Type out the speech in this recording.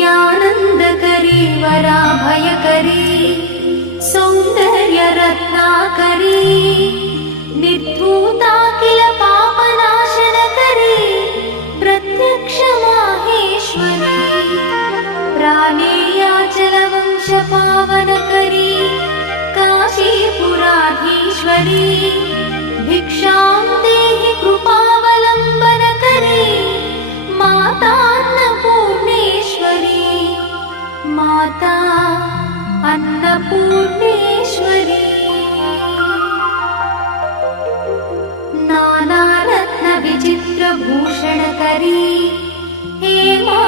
नित्यानन्दकरी वराभयकरी सौन्दर्यरत्नाकरी निर्धूताखिल पापनाशनकरी प्रत्यक्ष माहेश्वरी प्राणेयाचलवंशपावनकरी काशीपुराधीश्वरी भिक्षां देहि कृपावलम्बनकरी माता अन्नपूर्णेश्वरी माता अन्नपूर्णेश्वरी नानारत्नविचित्रभूषणकरी हेमा